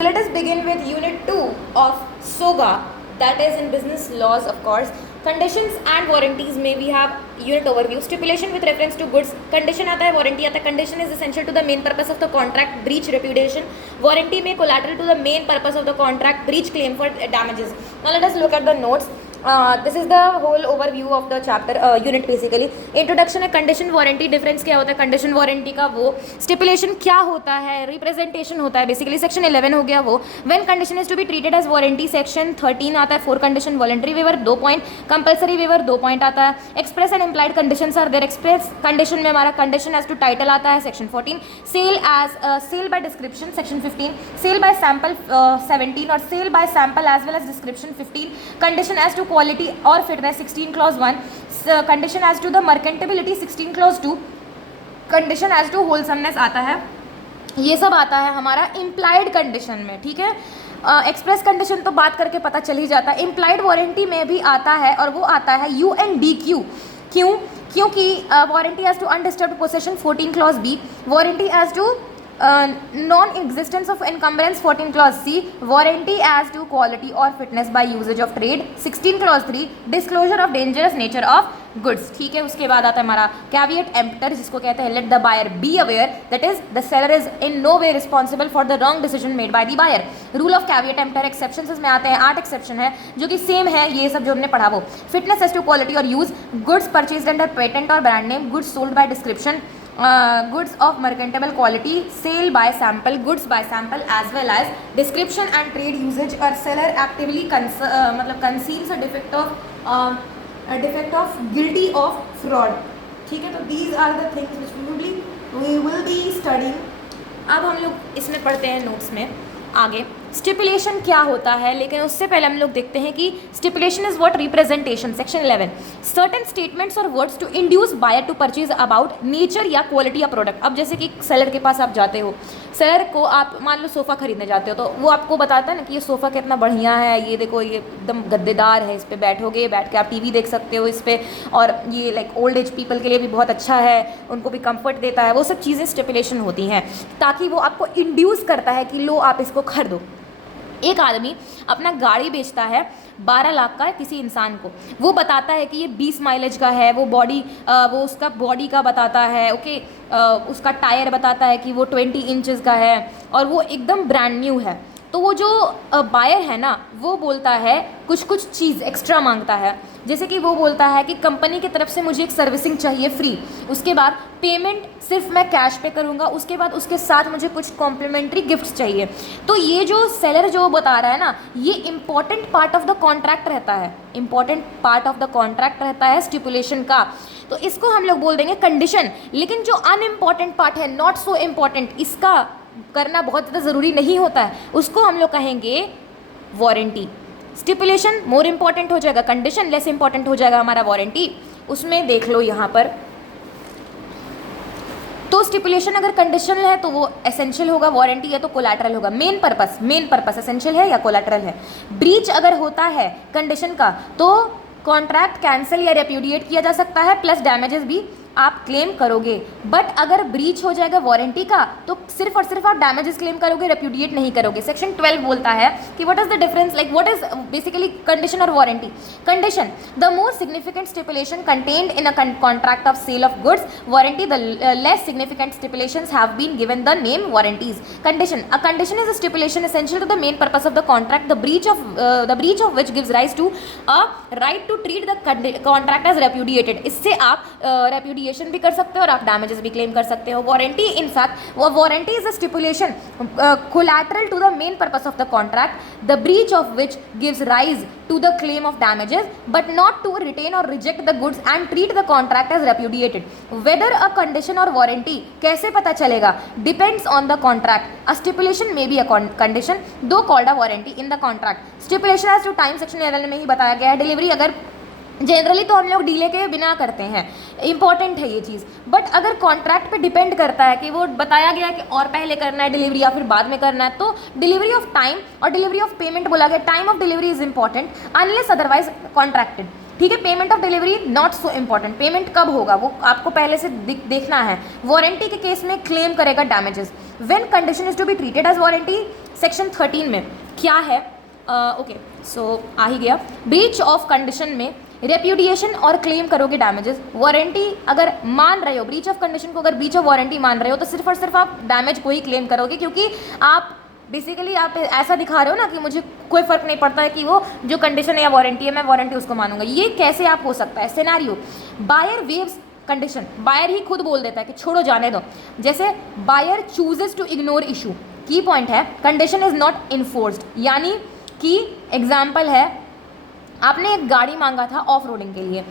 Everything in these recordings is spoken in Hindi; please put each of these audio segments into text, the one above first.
So let us begin with Unit 2 of SOGA, that is in business laws, of course. Conditions and warranties में we have unit overview. Stipulation with reference to goods. Condition आता है, warranty आता है. Condition is essential to the main purpose of the contract, breach repudiation. Warranty में collateral to the main purpose of the contract, breach claim for damages. Now let us look at the notes. This is the whole overview of the chapter unit basically. Introduction है, condition warranty difference क्या होता है, condition warranty का वो, stipulation क्या होता है, representation होता है basically. section 11 हो गया वो. When condition is to be treated as warranty, section 13 आता है. 4 condition, voluntary waiver 2 point, compulsory waiver 2 point आता है. Express and implied conditions are there. Express condition में हमारा condition as to title आता है section 14. Sale as sale by description section 15. Sale by sample 17 और sale by sample as well as description 15. Condition as to quality or fitness 16 clause 1. Condition as to the merchantability 16 clause 2. Condition as to wholesomeness आता है. ये सब आता है हमारा implied condition में, ठीक है. एक्सप्रेस कंडीशन तो बात करके पता चल ही जाता है. इम्प्लाइड वारंटी में भी आता है और वो आता है UNDQ. क्यों? क्योंकि warranty as to undisturbed possession 14 clause b, warranty as to non existence of encumbrance 14 clause c, warranty as to quality और fitness by usage of trade 16 clause 3, disclosure of dangerous nature of goods, ठीक है. उसके बाद आता है हमारा कैविएट एम्प्टर, जिसको कहते हैं let the buyer be aware that is the seller is in no way responsible for the wrong decision made by the buyer. Rule of caveat emptor. Exceptions में आते हैं 8 एक्सेप्शन है जो कि सेम है ये सब जो हमने पढ़ा वो. फिटनेस एज टू क्वालिटी और use, goods purchased under patent और brand name, goods sold by description, goods of merchantable quality, sale by sample, goods by sample as well as description and trade usage, or seller actively मतलब conceals a defect of guilty of fraud, ठीक है. तो these are the things which we will be studying. अब हम लोग इसमें पढ़ते हैं नोट्स में आगे स्टिपुलेशन क्या होता है, लेकिन उससे पहले हम लोग देखते हैं कि stipulation is what representation. Section 11, certain statements और words to induce buyer to purchase about nature या क्वालिटी ऑफ प्रोडक्ट. अब जैसे कि सेलर के पास आप जाते हो, सेलर को आप मान लो सोफ़ा खरीदने जाते हो तो वो आपको बताता है ना कि ये सोफ़ा कितना बढ़िया है, ये देखो ये एकदम गद्देदार है, इस पर बैठोगे, बैठ के आप टीवी देख सकते हो इस पर, और ये लाइक ओल्ड एज पीपल के लिए भी बहुत अच्छा है, उनको भी कंफर्ट देता है. वो सब चीज़ें स्टिपुलेशन होती हैं ताकि वो आपको इंड्यूस करता है कि लो आप इसको खरीदो. एक आदमी अपना गाड़ी बेचता है 12 लाख का किसी इंसान को, वो बताता है कि ये 20 माइलेज का है, वो वो उसका बॉडी का बताता है, ओके, उसका टायर बताता है कि वो 20 इंचज़ का है और वो एकदम ब्रांड न्यू है. तो वो जो बायर है ना वो बोलता है कुछ चीज़ एक्स्ट्रा मांगता है, जैसे कि वो बोलता है कि कंपनी की तरफ से मुझे एक सर्विसिंग चाहिए फ्री, उसके बाद पेमेंट सिर्फ मैं कैश पे करूँगा, उसके बाद उसके साथ मुझे कुछ कॉम्प्लीमेंट्री गिफ्ट्स चाहिए. तो ये जो सेलर जो बता रहा है ना, ये important part of the contract रहता है, important part of the contract रहता है स्टिपुलेशन का. तो इसको हम लोग बोल देंगे कंडीशन. लेकिन जो अनइम्पॉर्टेंट पार्ट है, नॉट सो इम्पॉर्टेंट, इसका करना बहुत ज़्यादा ज़रूरी नहीं होता है, उसको हम लोग कहेंगे वारंटी. स्टिपुलेशन मोर इंपॉर्टेंट हो जाएगा, कंडीशन लेस इंपॉर्टेंट हो जाएगा हमारा वारंटी. उसमें देख लो यहाँ पर, तो स्टिपुलेशन अगर कंडीशनल है तो वो एसेंशियल होगा, वारंटी है तो कोलैटरल होगा. मेन पर्पस एसेंशियल है या कोलैटरल है. ब्रीच अगर होता है कंडीशन का तो कॉन्ट्रैक्ट कैंसिल या रेप्यूडिएट किया जा सकता है, प्लस डैमेजेस भी आप क्लेम करोगे. बट अगर ब्रीच हो जाएगा वारंटी का तो सिर्फ और सिर्फ आप डैमेजेस क्लेम करोगे, रेप्यूडिएट नहीं करोगे. सेक्शन 12 बोलता है कि what is the difference, like what is basically condition और warranty. Condition, the more significant stipulation contained in a contract of sale of goods. Warranty, the less significant stipulations have been given the name warranties. Condition, a condition is a stipulation essential to the main purpose of the contract, the breach of which gives rise to a right to treat the contract as repudiated. इससे आप रेप्यूडिएशन भी कर सकते हो और आप डैमेजेस भी क्लेम कर सकते हो. Warranty, in fact warranty is a stipulation collateral to the main purpose of the contract, the breach of which gives rise to the claim of damages but not to retain और reject the goods and treat the contract as repudiated. Whether a condition और वारंटी कैसे पता चलेगा, depends on the contract. A stipulation may be a condition though called a warranty in the contract. Stipulation as to time section 11 में ही बताया गया है. डिलीवरी अगर जनरली तो हम लोग डिले के बिना करते हैं, इंपॉर्टेंट है ये चीज़, बट अगर कॉन्ट्रैक्ट पे डिपेंड करता है कि वो बताया गया कि और पहले करना है डिलीवरी या फिर बाद में करना है, तो डिलीवरी ऑफ टाइम और डिलीवरी ऑफ पेमेंट बोला गया. Time of delivery is important unless otherwise contracted. ठीक है। Payment of delivery not so important, payment कब होगा वो आपको पहले से देखना है। वारंटी के केस में क्लेम करेगा damages. When condition is to be treated as warranty, section 13 में क्या है, ओके सो आ ही गया। ब्रीच ऑफ कंडीशन में रेप्यूडिएशन और क्लेम करोगे डैमेजेस। वारंटी अगर मान रहे हो, ब्रीच ऑफ कंडीशन को अगर ब्रीच ऑफ वारंटी मान रहे हो तो सिर्फ और सिर्फ आप डैमेज को ही क्लेम करोगे, क्योंकि आप बेसिकली आप ऐसा दिखा रहे हो ना कि मुझे कोई फ़र्क नहीं पड़ता है कि वो जो कंडीशन है या वारंटी है, मैं वारंटी उसको मानूंगा। ये कैसे आप हो सकता है scenario, buyer waives condition, buyer ही खुद बोल देता है कि छोड़ो जाने दो। जैसे buyer chooses to ignore issue, key point है कंडीशन इज नॉट इन्फोर्स्ड, यानी कि एग्जाम्पल है आपने एक गाड़ी मांगा था ऑफ रोडिंग के लिए,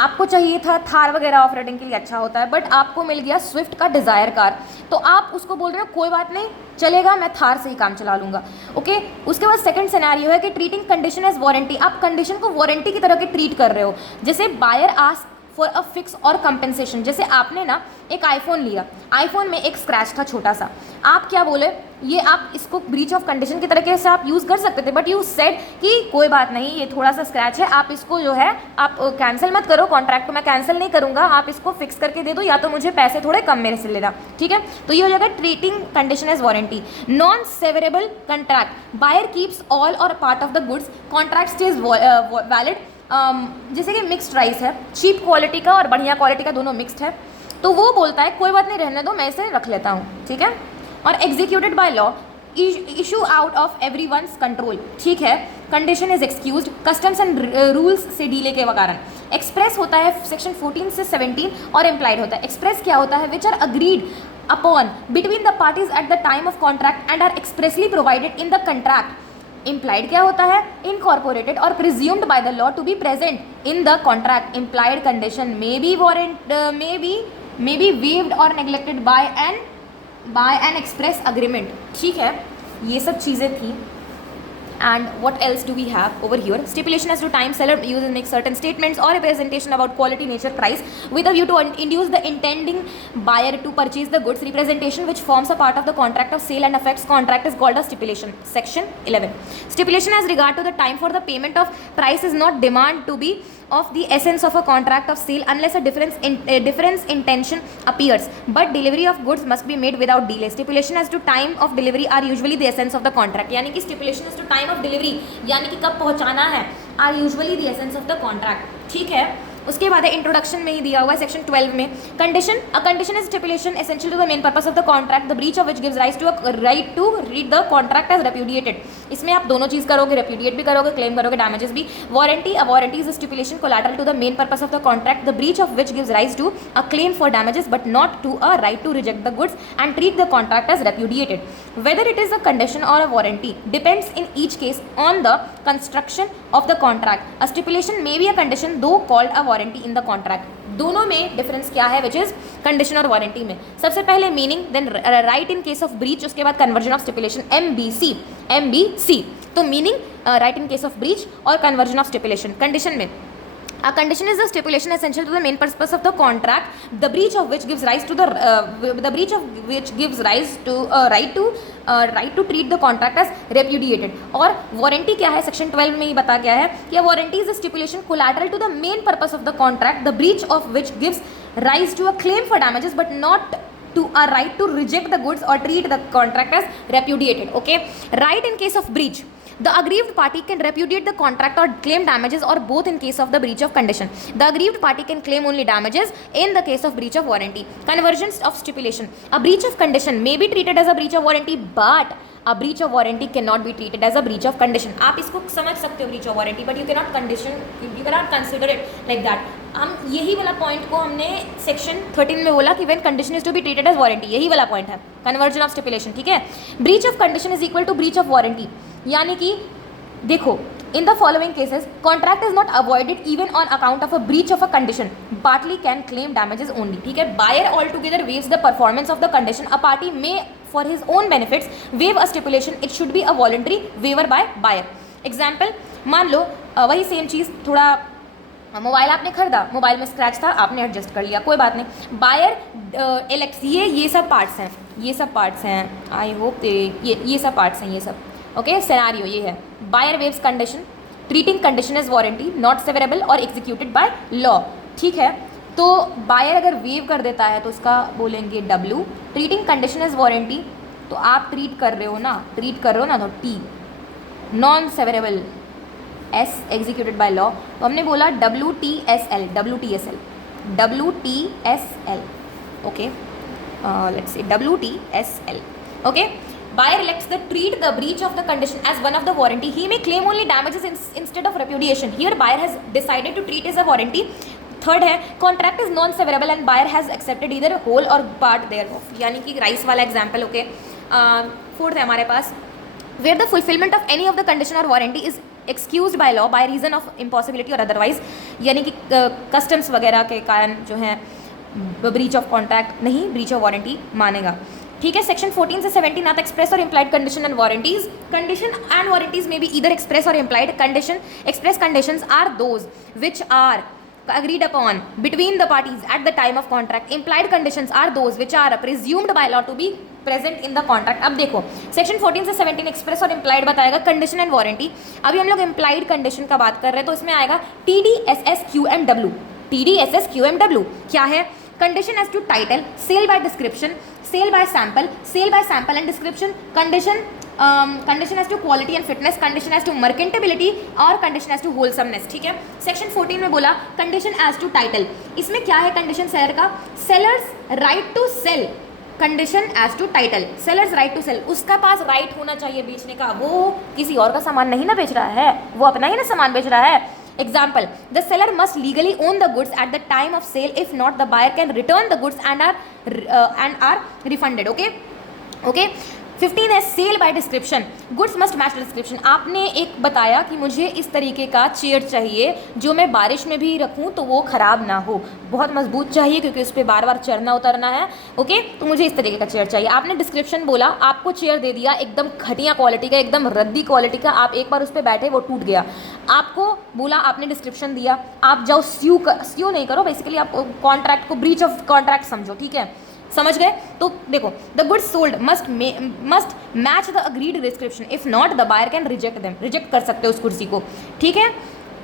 आपको चाहिए था थार वगैरह ऑफ रोडिंग के लिए अच्छा होता है, बट आपको मिल गया स्विफ्ट का डिज़ायर कार, तो आप उसको बोल रहे हो कोई बात नहीं चलेगा, मैं थार से ही काम चला लूँगा। ओके, उसके बाद सेकंड सिनेरियो है कि ट्रीटिंग कंडीशन एज वारंटी, आप कंडीशन को वारंटी की तरह के ट्रीट कर रहे हो। जैसे buyer ask for a fix और कंपेंसेशन, जैसे आपने ना एक आईफोन लिया, आईफोन में एक स्क्रैच था छोटा सा, आप क्या बोले, ये आप इसको ब्रीच ऑफ कंडीशन की तरीके से आप यूज़ कर सकते थे, बट यू सेड कि कोई बात नहीं ये थोड़ा सा स्क्रैच है, आप इसको जो है आप कैंसिल मत करो, कॉन्ट्रैक्ट को मैं कैंसिल नहीं करूँगा, आप इसको फिक्स करके दे दो या तो मुझे पैसे थोड़े कम मेरे से लेना, ठीक है। तो ये हो जाएगा treating condition as warranty. Non severable contract, buyer keeps all और part of the goods, contract stays valid. जैसे कि मिक्स्ड राइस है, चीप क्वालिटी का और बढ़िया क्वालिटी का दोनों मिक्स्ड है, तो वो बोलता है कोई बात नहीं रहने दो, मैं इसे रख लेता हूँ, ठीक है। और executed by law, issue out of everyone's control, ठीक है। Condition is excuse customs and rules से डीले के कारण। एक्सप्रेस होता है सेक्शन 14 से 17 और इम्प्लाइड होता है। एक्सप्रेस क्या होता है, which are agreed upon between the parties at the time of contract and are expressly provided in the contract. Implied क्या होता है, incorporated or presumed by the law to be present in the contract. Implied condition may be waived or neglected by an express agreement, ठीक है। ये सब चीज़ें थी। And what else do we have over here? Stipulation as to time seller uses make certain statements or representation about quality, nature, price with a view to induce the intending buyer to purchase the goods. Representation which forms a part of the contract of sale and affects contract is called a stipulation. Section 11. Stipulation as regard to the time for the payment of price is not demand to be of the essence of a contract of sale unless a difference in tension appears, but delivery of goods must be made without delay. Stipulation as to time of delivery are usually the essence of the contract, यानी कि stipulation as to time of delivery यानी कि कब पहुंचाना है are usually the essence of the contract, ठीक है। उसके बाद इंट्रोडक्शन में ही दिया हुआ है सेक्शन 12 में, condition, a condition is stipulation essential to the main purpose of the contract, the breach of which gives rise to a right to read the contract as repudiated. इसमें आप दोनों चीज़ करोगे, रेप्यूडिएट भी करोगे, क्लेम करोगे डैमेजेस भी। Warranty, a warranty is a stipulation collateral to the main purpose of the contract, the breach of which gives rise to a claim for damages but not to a right to reject the goods and treat the contract as repudiated. Whether it is a condition or a warranty depends in each case on the construction of the contract. A stipulation may be a condition though called a warranty in the contract. दोनों में डिफरेंस क्या है, विच इज कंडीशन और वारंटी में। सबसे पहले meaning, then right in case of breach, उसके बाद कन्वर्जन ऑफ स्टिपुलेशन, MBC। तो meaning right in case of breach और कन्वर्जन ऑफ स्टिपुलेशन। कंडीशन में a condition is a stipulation essential to the main purpose of the contract, the breach of which gives rise to right to treat the contract as repudiated। और वारंटी क्या है, सेक्शन 12 में ही बता गया है कि warranty is a stipulation collateral to the main purpose of the contract, the breach of which gives rise to a claim for damages but not to a right to reject the goods or treat the contract as repudiated. Okay, right in case of breach, the aggrieved party can repudiate the contract or claim damages or both in case of the breach of condition. The aggrieved party can claim only damages in the case of breach of warranty. Conversions of stipulation, a breach of condition may be treated as a breach of warranty but a breach of warranty cannot be treated as a breach of condition. आप इसको समझ सकते हो breach of warranty, but you cannot consider it like that. हम यही वाला पॉइंट को हमने सेक्शन 13 में बोला कि when condition is to be treated as warranty, यही वाला पॉइंट है कन्वर्जन ऑफ स्टिपुलेशन, ठीक है। Breach of condition is equal to breach of warranty, यानी कि देखो in the following cases contract is not avoided even on account of a breach of a condition, partly can claim damages only, ठीक है। buyer altogether waives the performance of the condition, a party may for his own benefits waive a stipulation, it should be a voluntary waiver by buyer। Example, मान लो वही सेम चीज़, थोड़ा मोबाइल आपने खरीदा, मोबाइल में स्क्रैच था, आपने एडजस्ट कर लिया, कोई बात नहीं। बायर एलेक्स, ये सब पार्ट्स हैं, आई होप ये सब पार्ट्स हैं, ये सब ओके। सिनेरियो ये है, buyer waives condition, treating condition as warranty not severable और एग्जीक्यूटेड बाय लॉ, ठीक है। तो बायर अगर वेव कर देता है तो उसका बोलेंगे W। Treating condition as warranty, तो आप ट्रीट कर रहे हो ना तो T। Non severable S, executed by law, तो हमने बोला WTSL, okay, let's say WTSL, okay. Buyer elects to treat the breach of the condition as one of the warranty. He may claim only damages instead of repudiation. Here buyer has decided to treat as a warranty. Third है contract is non severable and buyer has accepted either whole और पार्ट देयरऑफ, यानी कि राइस वाला एग्जांपल, ओके। फोर्थ है हमारे पास where the fulfilment of any of the condition और warranty is excuse by law by reason of impossibility और अदरवाइज, यानी कि कस्टम्स वगैरह के कारण जो है ब्रीच ऑफ कॉन्ट्रैक्ट नहीं, ब्रीच ऑफ वारंटी मानेगा, ठीक है। सेक्शन 14 से 17 आता एक्सप्रेस और implied condition and warranties. Condition and warranties में भी इधर एक्सप्रेस और implied condition. Express conditions are those which are agreed upon between the parties at the time of contract. Implied conditions are those which are presumed by law to be present in the contract. अब देखो सेक्शन 14 से 17 एक्सप्रेस और इम्प्लाइड बताएगा कंडीशन एंड वारंटी। अभी हम लोग इम्प्लाइड कंडीशन का बात कर रहे हैं, तो इसमें आएगा TDSSQMW। TDSSQMW क्या है? Condition as to title, sale by description, sale by sample and description, condition as to quality and fitness, condition as to merchantability और कंडीशन एज टू होलसमनेस, ठीक है। सेक्शन 14 में बोला कंडीशन एज टू टाइटल, इसमें क्या है कंडीशन सेलर का? Seller's right to sell, condition as to title, seller's right to sell, उसका पास राइट होना चाहिए बेचने का, वो किसी और का सामान नहीं ना बेच रहा है, वो अपना ही ना सामान बेच रहा है। Example, the seller must legally own the goods at the time of sale. If not, the buyer can return the goods and are refunded. Okay. 15 है sale by description, goods must match description. आपने एक बताया कि मुझे इस तरीके का चेयर चाहिए जो मैं बारिश में भी रखूं तो वो ख़राब ना हो, बहुत मजबूत चाहिए क्योंकि उस पर बार बार चढ़ना उतरना है, ओके। तो मुझे इस तरीके का चेयर चाहिए। आपने डिस्क्रिप्शन बोला, आपको चेयर दे दिया एकदम घटिया क्वालिटी का, एकदम रद्दी क्वालिटी का, आप एक बार उस पर बैठे वो टूट गया। आपको बोला, आपने डिस्क्रिप्शन दिया, आप जाओ स्यू नहीं करो, बेसिकली आप कॉन्ट्रैक्ट को ब्रीच ऑफ कॉन्ट्रैक्ट समझो, ठीक है, समझ गए। तो देखो the goods sold must match the agreed description, if not the buyer can reject them, reject कर सकते हो उस कुर्सी को, ठीक है।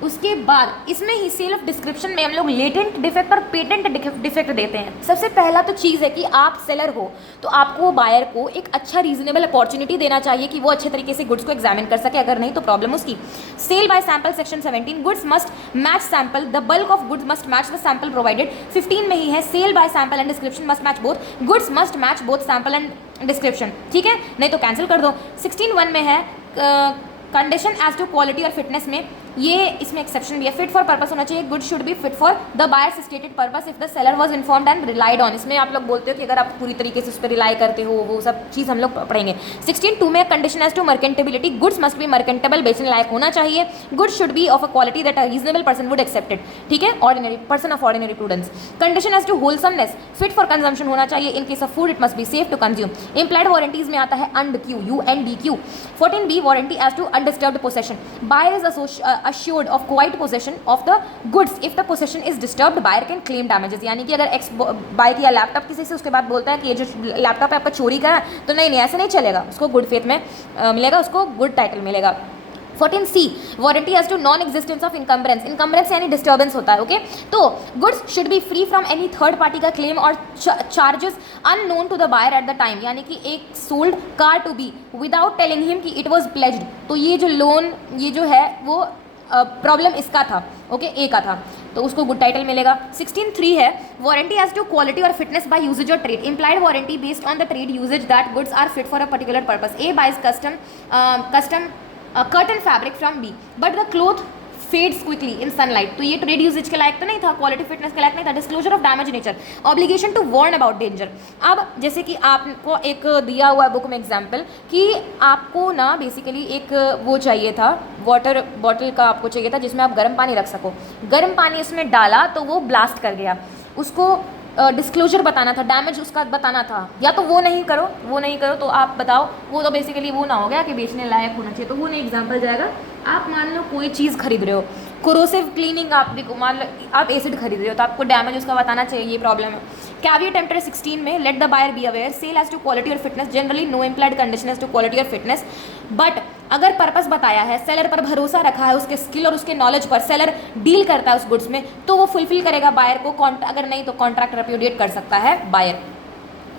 उसके बाद इसमें ही सेल ऑफ डिस्क्रिप्शन में हम लोग लेटेंट डिफेक्ट और पेटेंट डिफेक्ट देते हैं। सबसे पहला तो चीज़ है कि आप सेलर हो तो आपको बायर को एक अच्छा रीजनेबल अपॉर्चुनिटी देना चाहिए कि वो अच्छे तरीके से गुड्स को एग्जामिन कर सके, अगर नहीं तो प्रॉब्लम उसकी। Sale by sample section 17, goods must match sample, the bulk of goods must match the sample provided. 15 में ही है sale by sample and description must match both, goods must match both sample and description, ठीक है, नहीं तो कैंसिल कर दो। 16(1) में है कंडीशन एज टू क्वालिटी और फिटनेस में, ये इसमें एक्सेप्शन भी है, फिट फॉर पर्पस होना चाहिए, good should B fit for the buyers stated purpose if the seller was informed and relied on. इसमें आप लोग बोलते हो कि अगर आप पूरी तरीके से उस पर रिलाई करते हो, वो सब चीज़ हम लोग पढ़ेंगे। 16(2) में condition as to merchantability, goods must be merchantable, बेचने लायक होना चाहिए, good should be of a quality that a reasonable person would accepted, ठीक है, ordinary person of ordinary prudence. Condition as to wholesomeness, fit for consumption होना चाहिए, in case of food it must be safe to consume. Implied warranties में आता है UNDQ। 14B warranty as to undisturbed possession, buyer is assured of quiet possession of the goods if the possession is disturbed, buyer can claim damages। यानी कि अगर एक्स बाइक या लैपटॉप किसी से उसके बाद बोलता है कि ये जो लैपटॉप है आपका चोरी का है, तो नहीं ऐसे नहीं चलेगा, उसको गुड फेथ में मिलेगा, उसको गुड टाइटल मिलेगा। 14C warranty as to non existence of encumbrance, encumbrance यानी डिस्टर्बेंस होता है, ओके। तो goods should be free from any third party का क्लेम और charges unknown to the buyer at the time, यानी कि एक sold car to be without telling him कि इट वॉज प्लेज्ड, तो ये जो लोन ये जो है वो प्रॉब्लम इसका था, ओके, ए का था, तो उसको गुड टाइटल मिलेगा। 16(3) है वारंटी एज टू क्वालिटी और फिटनेस बाय यूजेज और trade, implied warranty based on the trade usages that goods are fit for a particular purpose. A buys custom curtain fabric from B but the cloth fades quickly in sunlight, तो ये ट्रेड यूजेज के लायक तो नहीं था, क्वालिटी फिटनेस के लायक नहीं था। Disclosure of damage nature, obligation to warn about danger. अब जैसे कि आपको एक दिया हुआ है बुक में एग्जाम्पल कि आपको ना बेसिकली एक वो चाहिए था, वाटर बॉटल का आपको चाहिए था जिसमें आप गर्म पानी रख सको, गर्म पानी उसमें डाला तो वो ब्लास्ट कर गया, उसको डिस्क्लोजर बताना था, डैमेज उसका बताना था, या तो वो नहीं करो तो आप बताओ, वो तो बेसिकली वो ना हो गया कि बेचने लायक होना चाहिए, तो वो नहीं एग्जाम्पल जाएगा। आप मान लो कोई चीज़ खरीद रहे हो, कोरोसिव क्लीनिंग, आप देखो मान लो आप एसिड खरीद रहे हो तो आपको डैमेज उसका बताना चाहिए, ये प्रॉब्लम है। कैवियर टेम्पटर 16 में let the buyer be aware, sale as to quality और fitness, generally no implied condition as to quality और फिटनेस, बट अगर पर्पस बताया है, सेलर पर भरोसा रखा है, उसके स्किल और उसके नॉलेज पर, सेलर डील करता है उस गुड्स में, तो वो फुलफिल करेगा बायर को, अगर नहीं तो कॉन्ट्रैक्ट रेप्यूडिएट कर सकता है बायर।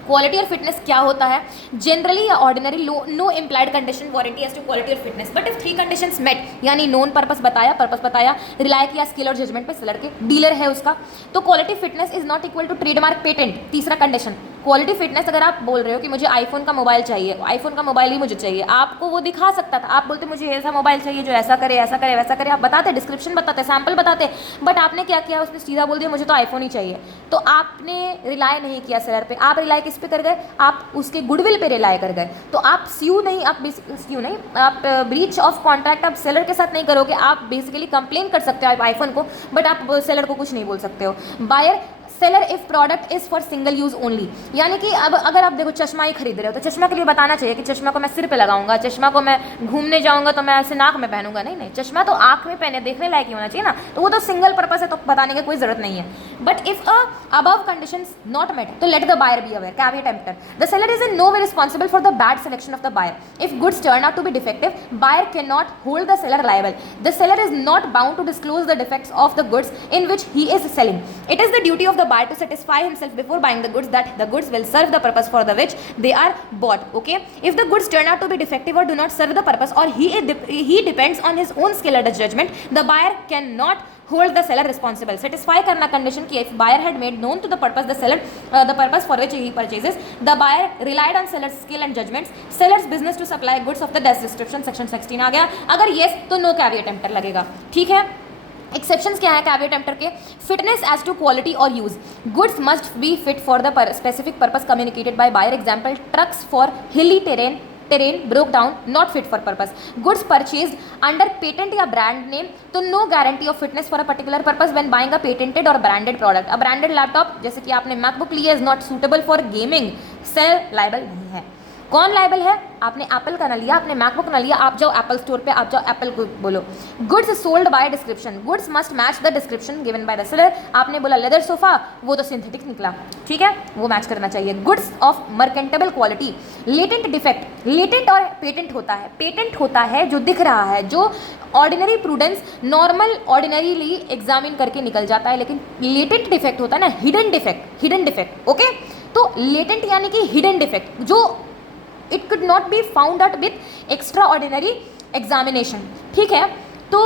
क्वालिटी और फिटनेस क्या होता है? जनरली या ordinary no implied condition warranty as to quality और fitness, but if 3 conditions met, यानी नोन पर्पस बताया, रिलाय किया स्किल और जजमेंट पे सेलर के, डीलर है उसका, तो quality fitness is not equal to trademark patent. तीसरा कंडीशन, क्वालिटी फिटनेस, अगर आप बोल रहे हो कि मुझे आईफोन का मोबाइल चाहिए, आईफोन का मोबाइल ही मुझे चाहिए, आपको वो दिखा सकता था, आप बोलते मुझे ऐसा मोबाइल चाहिए जो ऐसा करे वैसा करे, आप बताते, डिस्क्रिप्शन बताते, सैम्पल बताते, बट आपने क्या किया, उसने सीधा बोल दिया मुझे तो आईफोन ही चाहिए। तो आपने रिलाय नहीं किया सेलर पे, आप रिलाय किस पे कर गए? आप उसके गुडविल पे रिलाय कर गए। तो आप आप ब्रीच ऑफ कॉन्ट्रैक्ट आप सेलर के साथ नहीं करोगे, आप बेसिकली कंप्लेन कर सकते हो आईफोन को, बट आप सेलर को कुछ नहीं बोल सकते हो। Buyer, seller if product is for single use only, यानी कि अब अगर आप देखो चश्मा ही खरीद रहे हो तो चश्मा के लिए बताना चाहिए कि चश्मा को मैं सिर पे लगाऊंगा, चश्मा को मैं घूमने जाऊंगा तो मैं ऐसे नाक में पहनूंगा, नहीं, चश्मा तो आंख में पहने, देखने लायक ही होना चाहिए ना, तो वो तो सिंगल पर्पस है, तो बताने की कोई जरूरत नहीं है। But if above conditions not met, तो let the buyer be aware, caveat emptor, the seller is in no way responsible for the bad selection of the buyer. If goods turn out to be defective, buyer cannot hold the seller liable. The seller is not bound to disclose the defects of the goods in which he is selling. It is the duty of the buyer to satisfy himself before buying the goods that the goods will serve the purpose for the which they are bought. Okay, if the goods turn out to be defective or do not serve the purpose, or he depends on his own skill or judgment, the buyer cannot hold the seller responsible. Satisfy करना condition कि if buyer had made known to the purpose the purpose for which he purchases, the buyer relied on seller's skill and judgments, seller's business to supply goods of the description, section 16 आ गया। अगर yes तो no caveat emptor लगेगा, ठीक है। एक्सेप्शंस क्या है कैविएट एम्प्टर के? फिटनेस एज टू क्वालिटी और use, goods must be fit for the specific purpose communicated by buyer, example trucks for hilly terrain broke down, not fit for purpose. Goods purchased under patent या brand name, तो no guarantee of fitness for a particular purpose when buying a patented or branded product. A branded laptop जैसे कि आपने MacBook लिया is not suitable for gaming, seller liable नहीं है। कौन लाइबल है? आपने एप्पल का ना लिया, आपने मैकबुक ना लिया, आप जाओ एप्पल स्टोर पे, आप जाओ एप्पल को बोलो। Goods sold by description, goods must match the description given by the seller. आपने बोला लेदर सोफा, वो तो सिंथेटिक निकला, ठीक है, वो मैच करना चाहिए। Goods of merchantable quality, latent defect, latent और पेटेंट होता है, पेटेंट होता है जो दिख रहा है, जो ordinary prudence normal ordinarily examine करके निकल जाता है, लेकिन लेटेंट डिफेक्ट होता है ना, हिडन डिफेक्ट, ओके। तो लेटेंट यानी कि हिडन डिफेक्ट, जो it could not be found out with extraordinary examination, ठीक है। तो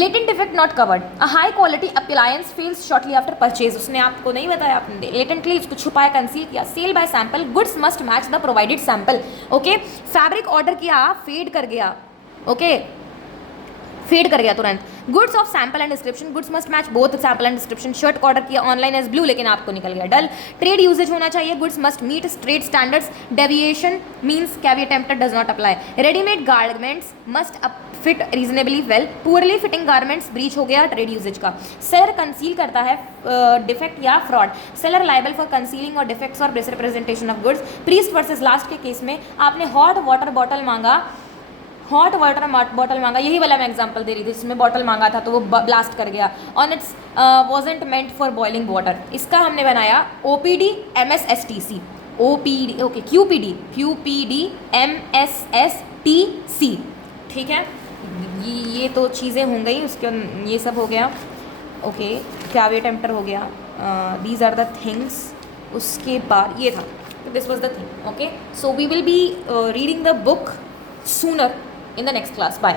latent defect not covered, a high quality appliance fails shortly after purchase, उसने आपको नहीं बताया, आपने latently उसको छुपाया, कंसील किया। Sale by sample, goods must match the provided sample, okay. Fabric order किया, फेड कर गया, ओके, फेड कर गया तुरंत। Goods of sample and description, goods must match both sample and description. Shirt का ऑर्डर किया ऑनलाइन एज ब्लू, लेकिन आपको निकल गया डल। ट्रेड यूजेज होना चाहिए, goods must meet trade standards, deviation means caveat emptor does not apply. Readymade garments must fit reasonably well, poorly fitting garments breach हो गया ट्रेड यूजेज का। सेलर कंसील करता है डिफेक्ट या fraud, seller liable for concealing और डिफेक्ट्स और misrepresentation of goods. Priest versus last के केस में आपने हॉट वाटर बॉटल मांगा, यही वाला मैं एग्जांपल दे रही थी, जिसमें बॉटल मांगा था तो वो ब्लास्ट कर गया, on it's wasn't meant for boiling water. इसका हमने बनाया OPD MSSTC, OPD okay, QPD MSSTC, ठीक है। ये तो चीज़ें हो गई, उसके ये सब हो गया, ओके। कैविएट एम्प्टर हो गया, दीज आर द थिंग्स। उसके बाद ये था, this was the thing, okay. So we will be reading the book sooner in the next class. Bye.